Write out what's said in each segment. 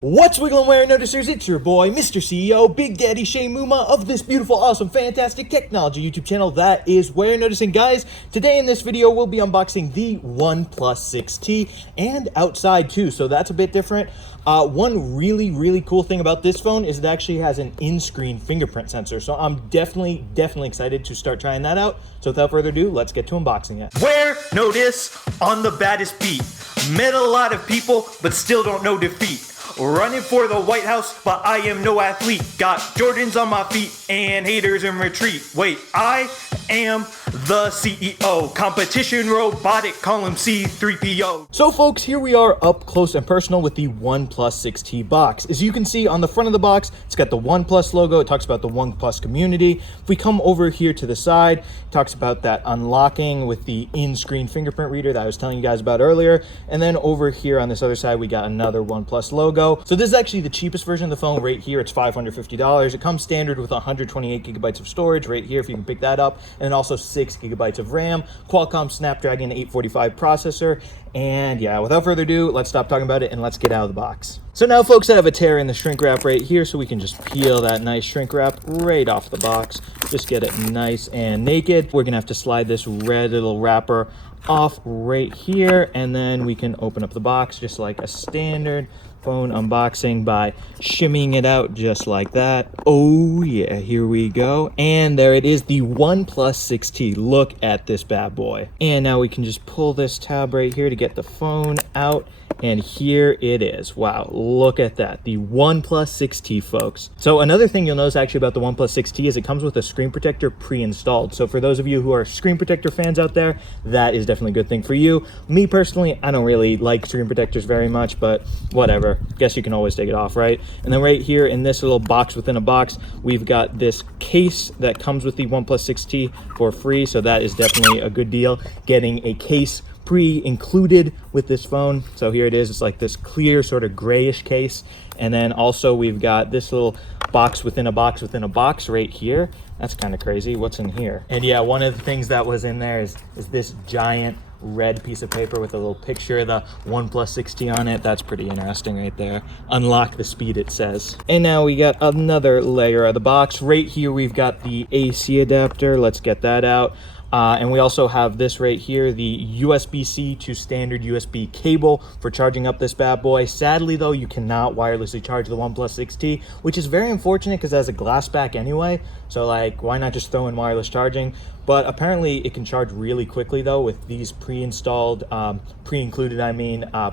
What's wiggling, Warenoticers? It's your boy, Mr. CEO, Big Daddy Shane Mumma of this beautiful, awesome, fantastic technology YouTube channel that is Warenotice. And guys, today in this video, we'll be unboxing the OnePlus 6T and outside too, so that's a bit different. One really cool thing about this phone is it actually has an in-screen fingerprint sensor, so I'm definitely excited to start trying that out. So without further ado, let's get to unboxing it. Warenotice on the baddest beat. Met a lot of people, but still don't know defeat. Running for the White House, but I am no athlete. Got Jordans on my feet and haters in retreat. Wait, I am the CEO. Competition robotic, call him C3PO. So folks, here we are up close and personal with the OnePlus 6T box. As you can see on the front of the box, it's got the OnePlus logo. It talks about the OnePlus community. If we come over here to the side, it talks about that unlocking with the in-screen fingerprint reader that I was telling you guys about earlier. And then over here on this other side, we got another OnePlus logo. So this is actually the cheapest version of the phone right here. It's $550. It comes standard with 128 gigabytes of storage right here if you can pick that up, and then also 6 gigabytes of RAM, Qualcomm Snapdragon 845 processor. And yeah, without further ado, let's stop talking about it and let's get out of the box. So now folks, I have a tear in the shrink wrap right here, so we can just peel that nice shrink wrap right off the box. Just get it nice and naked. We're gonna have to slide this red little wrapper off right here, and then we can open up the box just like a standard phone unboxing by shimmying it out just like that. Oh yeah, here we go. And there it is, the OnePlus 6T. Look at this bad boy. And now we can just pull this tab right here to get the phone out. And here it is. Wow, look at that. The OnePlus 6T, folks. So another thing you'll notice actually about the OnePlus 6T is it comes with a screen protector pre-installed. So for those of you who are screen protector fans out there, that is definitely a good thing for you. Me personally, I don't really like screen protectors very much, but whatever. Guess you can always take it off, right? And then right here in this little box within a box, we've got this case that comes with the OnePlus 6T for free. So that is definitely a good deal, getting a case pre-included with this phone. So here it is. It's like this clear sort of grayish case. And then also we've got this little box within a box within a box right here. That's kind of crazy. What's in here? And yeah, one of the things that was in there is this giant red piece of paper with a little picture of the OnePlus 6T on it. That's pretty interesting right there. Unlock the speed, it says. And now we got another layer of the box. Right here we've got the AC adapter. Let's get that out. And we also have this right here, the USB-C to standard USB cable for charging up this bad boy. Sadly though, you cannot wirelessly charge the OnePlus 6T, which is very unfortunate because it has a glass back anyway. So like, why not just throw in wireless charging? But apparently it can charge really quickly though with these pre-installed, pre-included,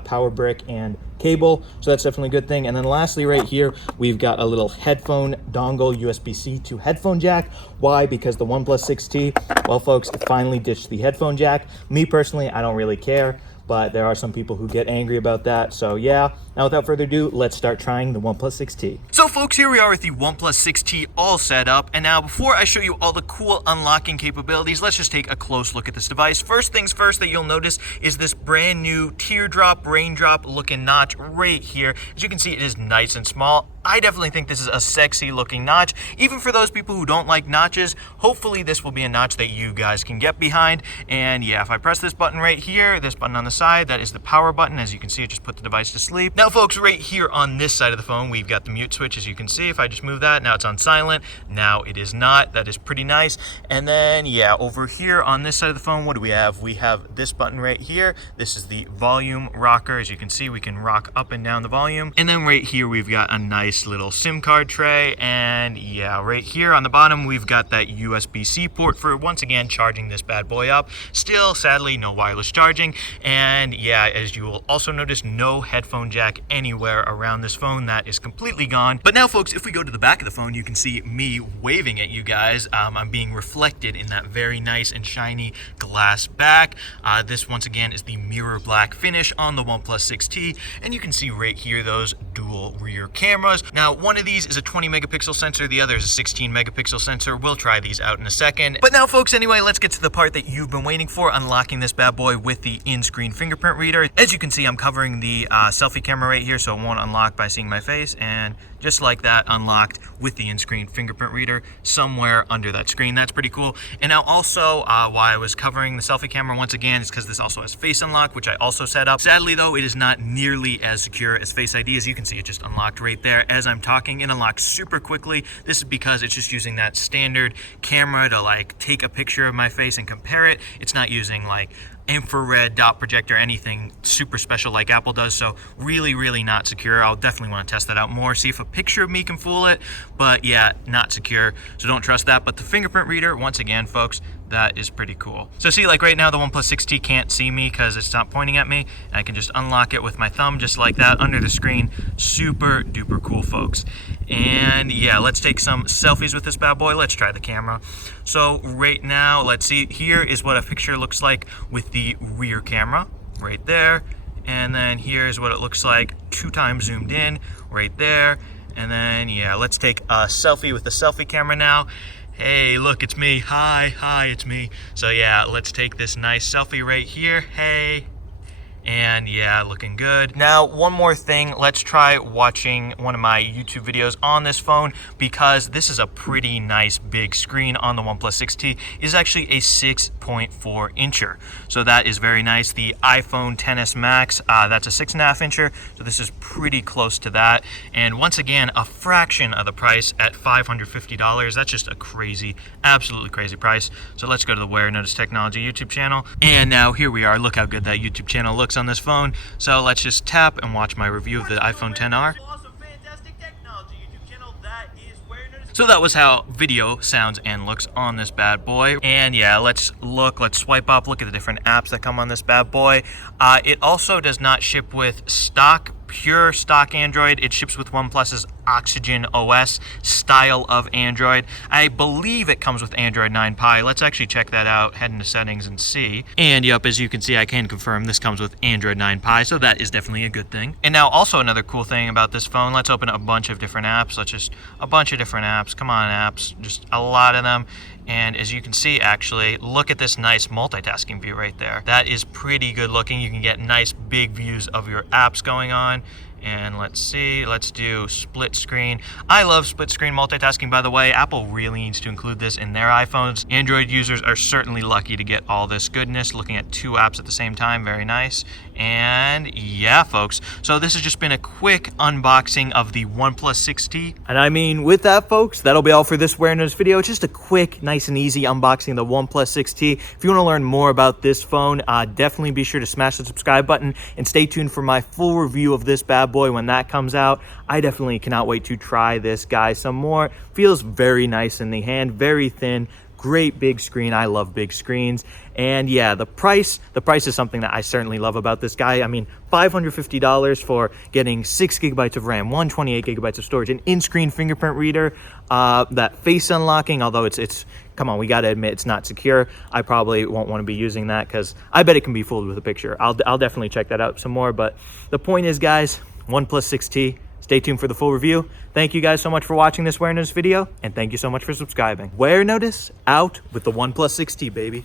power brick and cable. So that's definitely a good thing. And then lastly right here, we've got a little headphone dongle USB-C to headphone jack. Why? Because the OnePlus 6T, well folks, it finally ditched the headphone jack. Me personally, I don't really care, but there are some people who get angry about that. So yeah, now without further ado, let's start trying the OnePlus 6T. So folks, here we are with the OnePlus 6T all set up. And now before I show you all the cool unlocking capabilities, let's just take a close look at this device. First things first that you'll notice is this brand new teardrop, raindrop looking notch right here. As you can see, it is nice and small. I definitely think this is a sexy looking notch. Even for those people who don't like notches, hopefully this will be a notch that you guys can get behind. And yeah, if I press this button right here, this button on the side, that is the power button. As you can see, it just put the device to sleep. Now folks, right here on this side of the phone, we've got the mute switch. As you can see, if I just move that, now it's on silent. Now it is not. That is pretty nice. And then yeah, over here on this side of the phone, what do we have? We have this button right here. This is the volume rocker. As you can see, we can rock up and down the volume. And then right here, we've got a nice little SIM card tray. And yeah, right here on the bottom, we've got that USB-C port for, once again, charging this bad boy up. Still, sadly, no wireless charging. And yeah, as you will also notice, no headphone jack anywhere around this phone. That is completely gone. But now folks, if we go to the back of the phone, you can see me waving at you guys. I'm being reflected in that very nice and shiny glass back. This once again is the mirror black finish on the OnePlus 6T. And you can see right here those dual rear cameras. Now one of these is a 20 megapixel sensor, the other is a 16 megapixel sensor. We'll try these out in a second. But now folks, anyway, let's get to the part that you've been waiting for, unlocking this bad boy with the in-screen fingerprint reader. As you can see, I'm covering the selfie camera camera right here, so it won't unlock by seeing my face, and just like that, unlocked with the in-screen fingerprint reader somewhere under that screen. That's pretty cool. And now also, why I was covering the selfie camera once again is because this also has Face Unlock, which I also set up. Sadly though, it is not nearly as secure as Face ID. As you can see, it just unlocked right there as I'm talking. It unlocks super quickly. This is because it's just using that standard camera to like take a picture of my face and compare it. It's not using like infrared dot projector, anything super special like Apple does, so really not secure. I'll definitely want to test that out more, see if a picture of me can fool it, but yeah, not secure, so don't trust that. But the fingerprint reader, once again folks, that is pretty cool. So see, like right now the OnePlus 6T can't see me because it's not pointing at me, and I can just unlock it with my thumb just like that under the screen. Super duper cool folks. And yeah, let's take some selfies with this bad boy. Let's try the camera. So right now, let's see, here is what a picture looks like with the rear camera right there, and then here's what it looks like 2x zoomed in right there. And then yeah, let's take a selfie with the selfie camera now. Hey, look, it's me. Hi, it's me. So yeah, let's take this nice selfie right here. Hey. And yeah, looking good. Now, one more thing, let's try watching one of my YouTube videos on this phone, because this is a pretty nice big screen on the OnePlus 6T. It is actually a 6.4 incher. So that is very nice. The iPhone XS Max, that's a 6.5 incher. So this is pretty close to that. And once again, a fraction of the price at $550. That's just a crazy, absolutely crazy price. So let's go to the Warenotice Technology YouTube channel. And now here we are. Look how good that YouTube channel looks on this phone. So let's just tap and watch my review of the iPhone XR. So that was how video sounds and looks on this bad boy. And yeah, let's swipe up, look at the different apps that come on this bad boy. It also does not ship with pure stock Android. It ships with OnePlus's Oxygen OS style of Android. I believe it comes with Android 9 Pie. Let's actually check that out, head into settings and see. And yep, as you can see, I can confirm this comes with Android 9 Pie, so that is definitely a good thing. And now also another cool thing about this phone, let's open a bunch of different apps. A bunch of different apps. Come on, apps, just a lot of them. And as you can see, actually, look at this nice multitasking view right there. That is pretty good looking. You can get nice big views of your apps going on. And let's see, let's do split screen. I love split screen multitasking, by the way. Apple really needs to include this in their iPhones. Android users are certainly lucky to get all this goodness. Looking at two apps at the same time, very nice. And yeah, folks, so this has just been a quick unboxing of the OnePlus 6T. And I mean, with that, folks, that'll be all for this Warenotice video. It's just a quick, nice and easy unboxing of the OnePlus 6T. If you want to learn more about this phone, definitely be sure to smash the subscribe button and stay tuned for my full review of this bad boy when that comes out. I definitely cannot wait to try this guy some more. Feels very nice in the hand, very thin. Great big screen. I love big screens. And yeah, the price is something that I certainly love about this guy. I mean, $550 for getting 6 gigabytes of RAM, 128 gigabytes of storage, an in-screen fingerprint reader, that face unlocking, although it's come on, we got to admit it's not secure. I probably won't want to be using that because I bet it can be fooled with a picture. I'll definitely check that out some more. But the point is, guys, OnePlus 6T, stay tuned for the full review. Thank you guys so much for watching this Warenotice video, and thank you so much for subscribing. Warenotice out with the OnePlus 6T, baby.